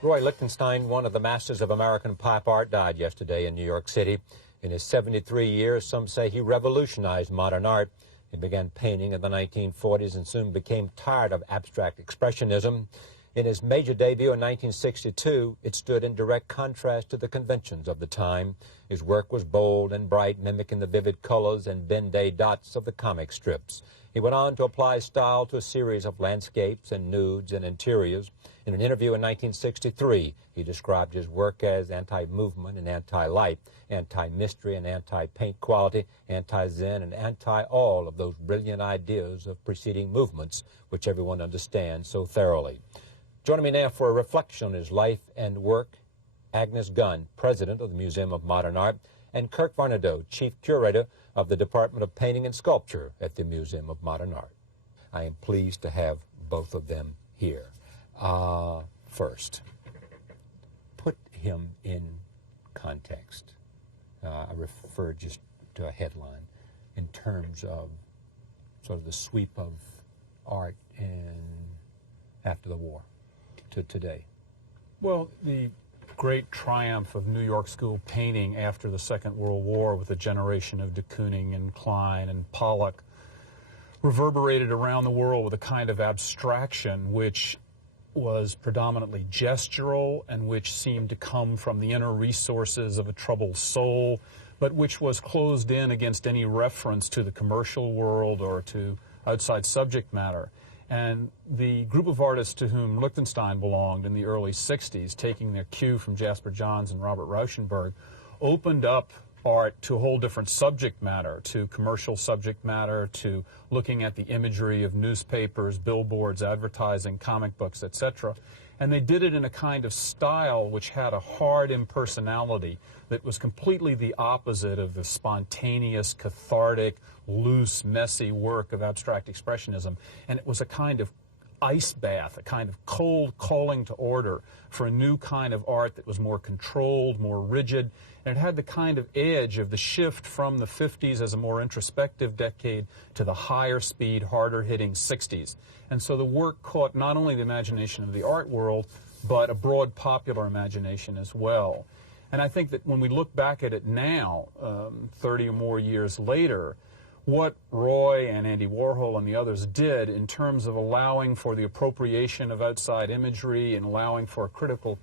Roy Lichtenstein, one of the masters of American pop art, died yesterday in New York City. In his 73 years, some say he revolutionized modern art. He began painting in the 1940s and soon became tired of abstract expressionism. In his major debut in 1962, it stood in direct contrast to the conventions of the time. His work was bold and bright, mimicking the vivid colors and Ben-Day dots of the comic strips. He went on to apply style to a series of landscapes and nudes and interiors. In an interview in 1963, he described his work as anti-movement and anti-light, anti-mystery and anti-paint quality, anti-zen and anti-all of those brilliant ideas of preceding movements which everyone understands so thoroughly. Joining me now for a reflection on his life and work, Agnes Gund, president of the Museum of Modern Art, and Kirk Varnedoe, chief curator of the Department of Painting and Sculpture at the Museum of Modern Art. I am pleased to have both of them here. First, put him in context. I refer just to a headline in terms of sort of the sweep of art after the war to today. Well, the great triumph of New York school painting after the Second World War with a generation of de Kooning and Klein and Pollock reverberated around the world with a kind of abstraction which was predominantly gestural and which seemed to come from the inner resources of a troubled soul, but which was closed in against any reference to the commercial world or to outside subject matter. And the group of artists to whom Lichtenstein belonged in the early 60s, taking their cue from Jasper Johns and Robert Rauschenberg, opened up art to a whole different subject matter, to commercial subject matter, to looking at the imagery of newspapers, billboards, advertising, comic books, etc. And they did it in a kind of style which had a hard impersonality that was completely the opposite of the spontaneous, cathartic, loose, messy work of abstract expressionism. And it was a kind of ice bath, a kind of cold calling to order for a new kind of art that was more controlled, more rigid, and it had the kind of edge of the shift from the 50s as a more introspective decade to the higher speed, harder hitting 60s. And so the work caught not only the imagination of the art world, but a broad popular imagination as well. And I think that when we look back at it now, 30 or more years later, what Roy and Andy Warhol and the others did in terms of allowing for the appropriation of outside imagery and allowing for a critical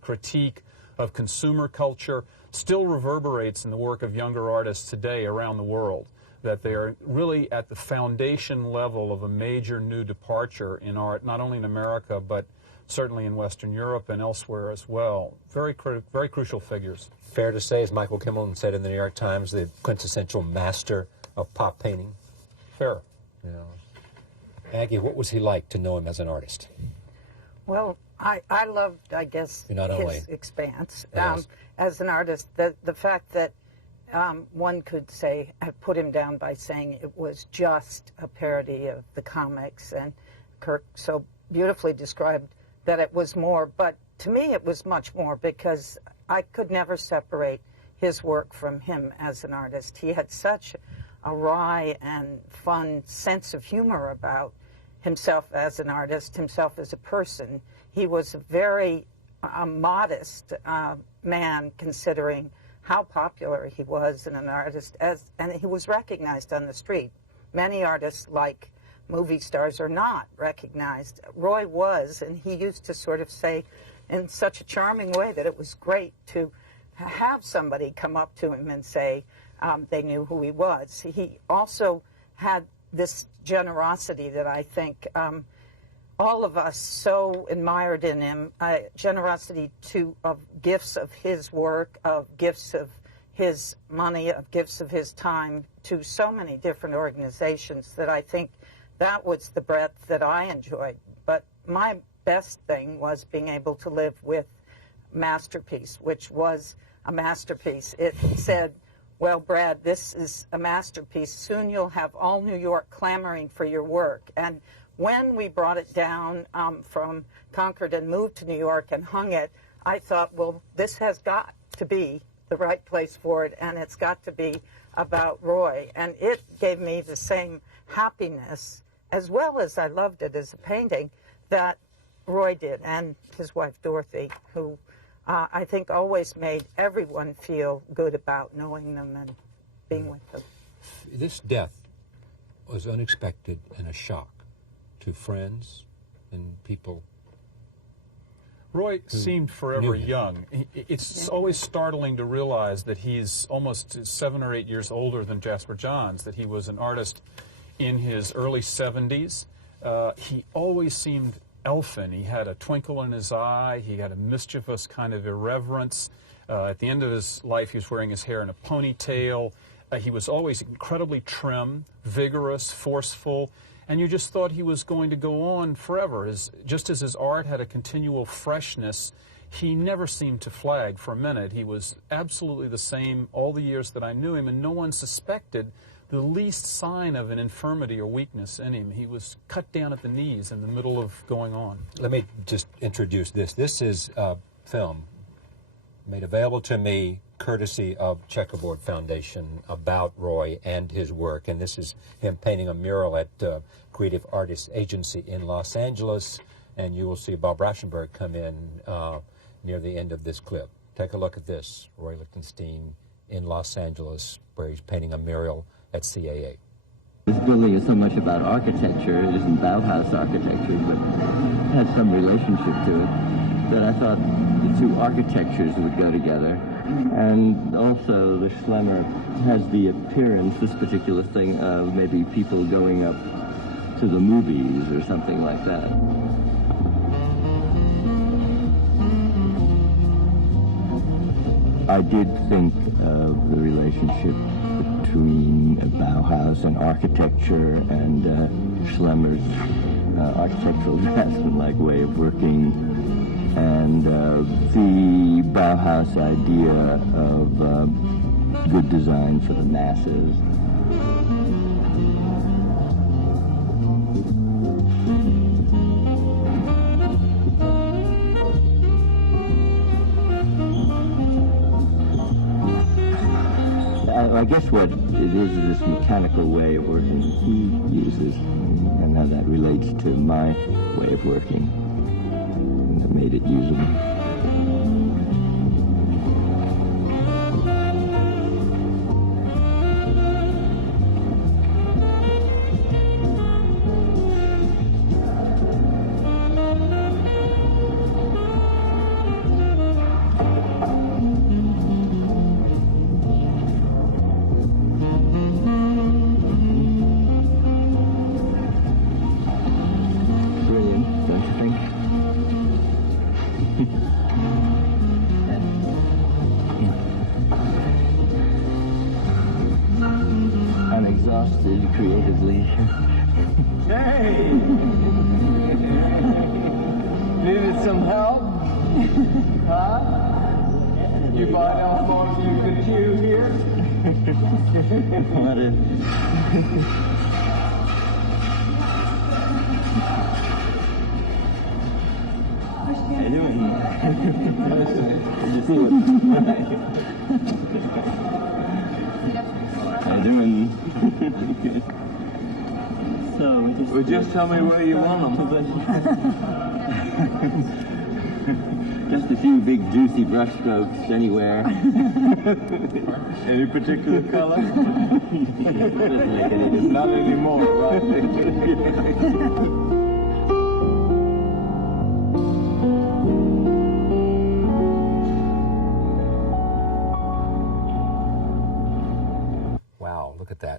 critique of consumer culture still reverberates in the work of younger artists today around the world, that they are really at the foundation level of a major new departure in art, not only in America, but certainly in Western Europe and elsewhere as well. Very crucial figures. Fair to say, as Michael Kimmelman said in the New York Times, the quintessential master of pop painting. Fair. Yeah. Aggie, what was he like to know him as an artist? Well, I loved, I guess, his expanse. Yes. As an artist, the fact that one could say, I put him down by saying it was just a parody of the comics, and Kirk so beautifully described that it was more, but to me it was much more, because I could never separate his work from him as an artist. He had such a wry and fun sense of humor about himself as an artist, himself as a person. He was a very modest man, considering how popular he was in an artist, and he was recognized on the street. Many artists, like movie stars, are not recognized. Roy was, and he used to sort of say in such a charming way that it was great to have somebody come up to him and say they knew who he was. He also had this generosity that I think all of us so admired in him, generosity of gifts of his work, of gifts of his money, of gifts of his time to so many different organizations, that I think that was the breadth that I enjoyed. But my best thing was being able to live with Masterpiece, which was a masterpiece. It said, well, Brad, this is a masterpiece. Soon you'll have all New York clamoring for your work. And when we brought it down from Concord and moved to New York and hung it, I thought, well, this has got to be the right place for it, and it's got to be about Roy. And it gave me the same happiness, as well as I loved it as a painting, that Roy did, and his wife Dorothy, who I think always made everyone feel good about knowing them and being with them. This death was unexpected and a shock to friends and people. Roy seemed forever young. It's always startling to realize that he's almost 7 or 8 years older than Jasper Johns, that he was an artist in his early 70s. He always seemed elfin. He had a twinkle in his eye. He had a mischievous kind of irreverence. At the end of his life, he was wearing his hair in a ponytail. He was always incredibly trim, vigorous, forceful, and you just thought he was going to go on forever. Just as his art had a continual freshness, he never seemed to flag for a minute. He was absolutely the same all the years that I knew him, and no one suspected the least sign of an infirmity or weakness in him. He was cut down at the knees in the middle of going on. Let me just introduce this. This is a film made available to me courtesy of Checkerboard Foundation about Roy and his work. And this is him painting a mural at Creative Artists Agency in Los Angeles. And you will see Bob Rauschenberg come in near the end of this clip. Take a look at this. Roy Lichtenstein in Los Angeles, where he's painting a mural at CAA. This building is so much about architecture. It isn't Bauhaus architecture, but it has some relationship to it, that I thought the two architectures would go together. And also the Schlemmer has the appearance, this particular thing, of maybe people going up to the movies or something like that. I did think of the relationship between Bauhaus and architecture and Schlemmer's architectural draftsman-like way of working, and the Bauhaus idea of good design for the masses. I guess what it is this mechanical way of working he uses, and how that relates to my way of working, and that made it usable. Creatively. Hey! Needed some help? Huh? Did you buy down more so you could chew here? What a... How you doing? Did you see what? How you doing? So, well, just tell me where you want them. Just a few big juicy brush strokes anywhere. Any particular color? Doesn't make any difference. Not anymore, right?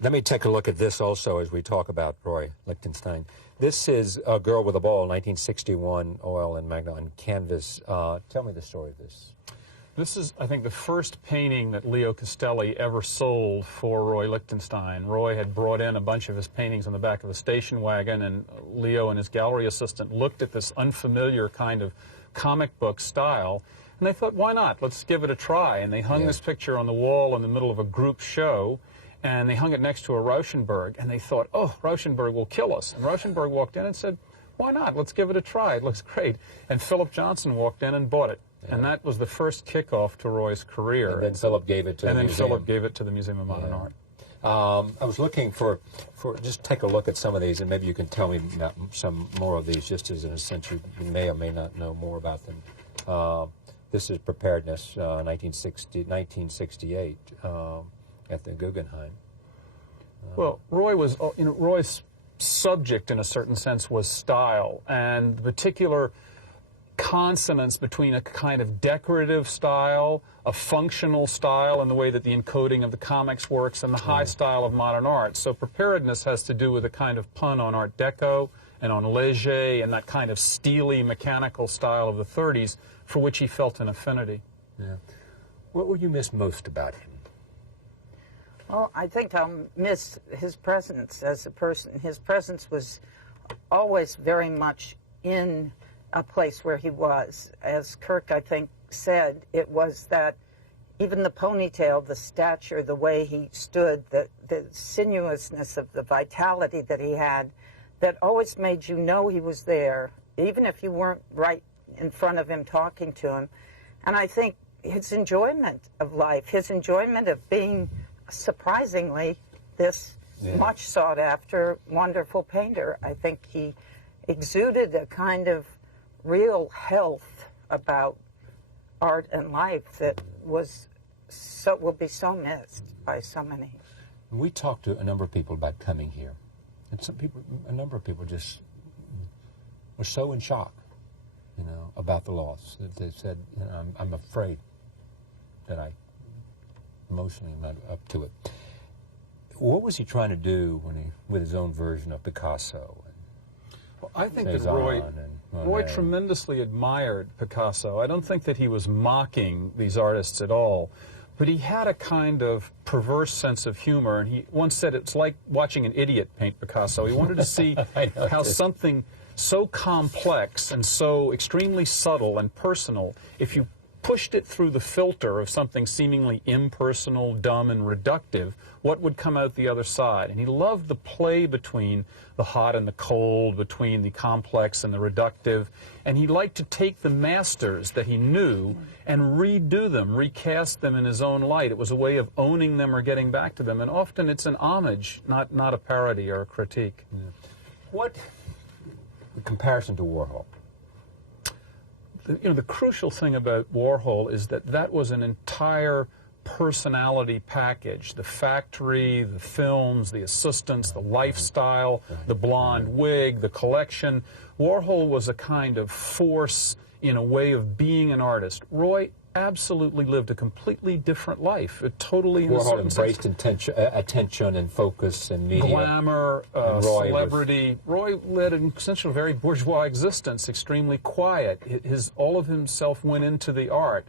Let me take a look at this also as we talk about Roy Lichtenstein. This is A Girl with a Ball, 1961, oil and magna on canvas. Tell me the story of this. This is, I think, the first painting that Leo Castelli ever sold for Roy Lichtenstein. Roy had brought in a bunch of his paintings on the back of a station wagon, and Leo and his gallery assistant looked at this unfamiliar kind of comic book style, and they thought, why not? Let's give it a try. And they hung this picture on the wall in the middle of a group show, and they hung it next to a Rauschenberg, and they thought, oh, Rauschenberg will kill us. And Rauschenberg walked in and said, why not? Let's give it a try. It looks great. And Philip Johnson walked in and bought it. Yeah. And that was the first kickoff to Roy's career. And then Philip gave it to the museum. And then Philip gave it to the Museum of Modern Art. I was looking for just take a look at some of these, and maybe you can tell me some more of these, just as in a sense you may or may not know more about them. This is Preparedness, 1968, at the Guggenheim. Well, Roy's subject, in a certain sense, was style, and the particular consonance between a kind of decorative style, a functional style in the way that the encoding of the comics works, and the high style of modern art. So Preparedness has to do with a kind of pun on Art Deco and on Léger and that kind of steely, mechanical style of the 30s for which he felt an affinity. Yeah. What would you miss most about him? Well, I think I'll miss his presence as a person. His presence was always very much in a place where he was. As Kirk, I think, said, it was that even the ponytail, the stature, the way he stood, the sinuousness of the vitality that he had, that always made you know he was there, even if you weren't right in front of him talking to him. And I think his enjoyment of life, his enjoyment of being surprisingly this much sought after, wonderful painter. I think he exuded a kind of real health about art and life that will be so missed by so many. We talked to a number of people about coming here, and a number of people just were so in shock, about the loss that they said, I'm afraid that I emotionally am not up to it. What was he trying to do with his own version of Picasso? Well, I think that Roy tremendously admired Picasso. I don't think that he was mocking these artists at all, but he had a kind of perverse sense of humor, and he once said it's like watching an idiot paint Picasso. He wanted to see how something so complex and so extremely subtle and personal, if you pushed it through the filter of something seemingly impersonal, dumb, and reductive, what would come out the other side? And he loved the play between the hot and the cold, between the complex and the reductive, and he liked to take the masters that he knew and redo them, recast them in his own light. It was a way of owning them or getting back to them, and often it's an homage, not a parody or a critique. Yeah. What, in comparison to Warhol? The crucial thing about Warhol is that was an entire personality package. The factory, the films, the assistants, the lifestyle, the blonde wig, the collection. Warhol was a kind of force in a way of being an artist. Roy absolutely lived a completely different life. Warhol embraced attention and focus and media. Glamour, celebrity. Roy led an essentially very bourgeois existence, extremely quiet. All of himself went into the art.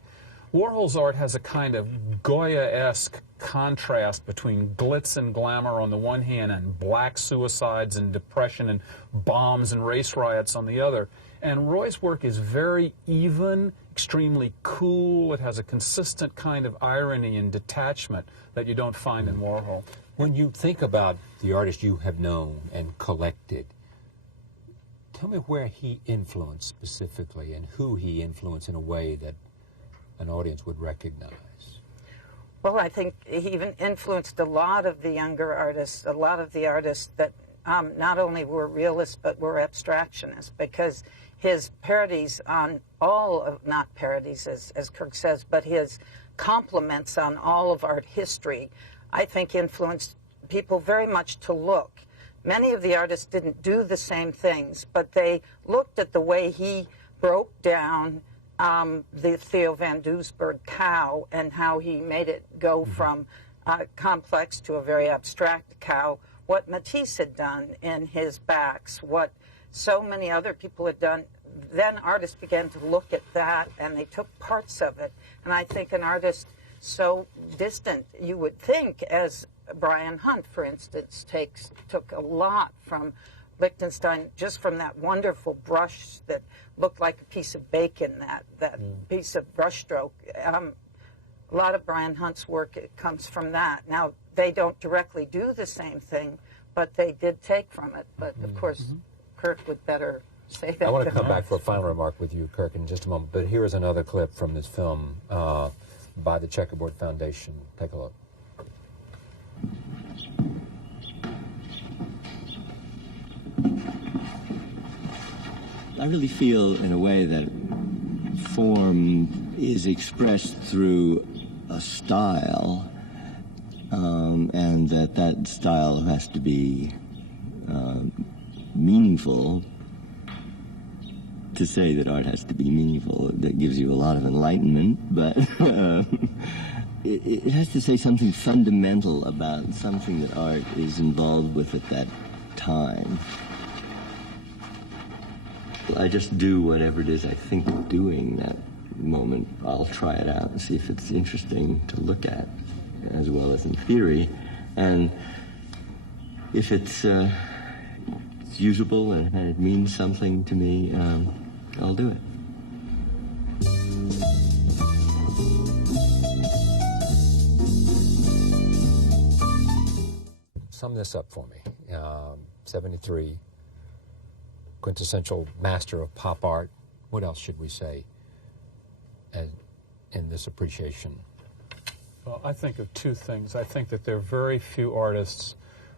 Warhol's art has a kind of Goya-esque contrast between glitz and glamour on the one hand and black suicides and depression and bombs and race riots on the other. And Roy's work is very even, extremely cool. It has a consistent kind of irony and detachment that you don't find in Warhol. When you think about the artist you have known and collected, tell me where he influenced specifically and who he influenced in a way that an audience would recognize. Well, I think he even influenced a lot of the younger artists, a lot of the artists that not only were realists but were abstractionists, because his parodies on all of, not parodies as Kirk says, but his compliments on all of art history, I think influenced people very much to look. Many of the artists didn't do the same things, but they looked at the way he broke down the Theo van Doesburg cow and how he made it go from complex to a very abstract cow, what Matisse had done in his backs, what so many other people had done. Then artists began to look at that and they took parts of it. And I think an artist so distant, you would think, as Brian Hunt, for instance, took a lot from Lichtenstein, just from that wonderful brush that looked like a piece of bacon, that piece of brushstroke. A lot of Brian Hunt's work comes from that. Now, they don't directly do the same thing, but they did take from it. But, of course, Kirk would better say that. I want to come back for a final remark with you, Kirk, in just a moment. But here is another clip from this film by the Checkerboard Foundation. Take a look. I really feel, in a way, that form is expressed through a style, and that style has to be meaningful. To say that art has to be meaningful, that gives you a lot of enlightenment, but it has to say something fundamental about something that art is involved with at that time. I just do whatever it is I think of doing that moment. I'll try it out and see if it's interesting to look at, as well as in theory. And if it's usable and it means something to me, I'll do it. Sum this up for me. 73, quintessential master of pop art. What else should we say in this appreciation? Well, I think of two things. I think that there are very few artists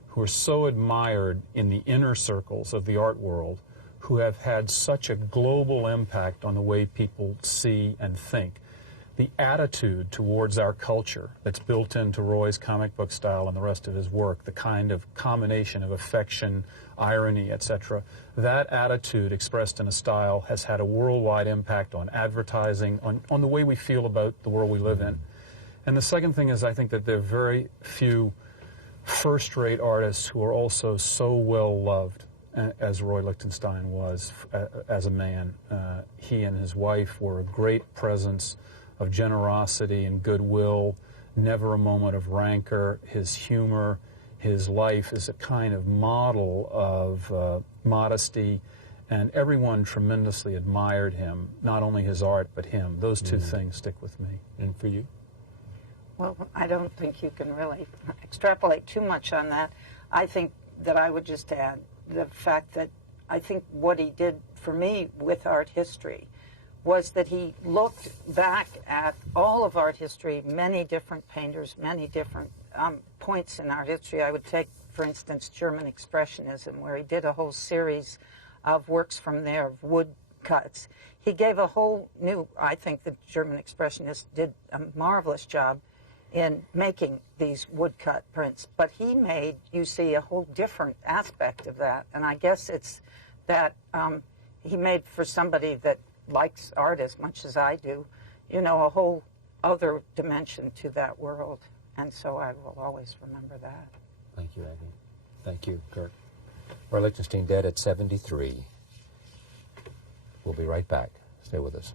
who are so admired in the inner circles of the art world, who have had such a global impact on the way people see and think. The attitude towards our culture that's built into Roy's comic book style and the rest of his work, the kind of combination of affection, irony, etc., that attitude expressed in a style has had a worldwide impact on advertising, on the way we feel about the world we live in. And the second thing is, I think that there are very few first-rate artists who are also so well-loved as Roy Lichtenstein was as a man. He and his wife were a great presence of generosity and goodwill, never a moment of rancor. His humor, his life is a kind of model of modesty, and everyone tremendously admired him, not only his art, but him. Those two things stick with me. And for you? Well, I don't think you can really extrapolate too much on that. I think that I would just add the fact that I think what he did for me with art history was that he looked back at all of art history, many different painters, many different points in art history. I would take, for instance, German Expressionism, where he did a whole series of works from there, of woodcuts. He gave a whole new, I think the German Expressionists did a marvelous job in making these woodcut prints, but he made, you see, a whole different aspect of that, and I guess it's that he made, for somebody that likes art as much as I do, you know, a whole other dimension to that world, and so I will always remember that. Thank you, Aggie. Thank you, Kirk. Roy Lichtenstein dead at 73. We'll be right back. Stay with us.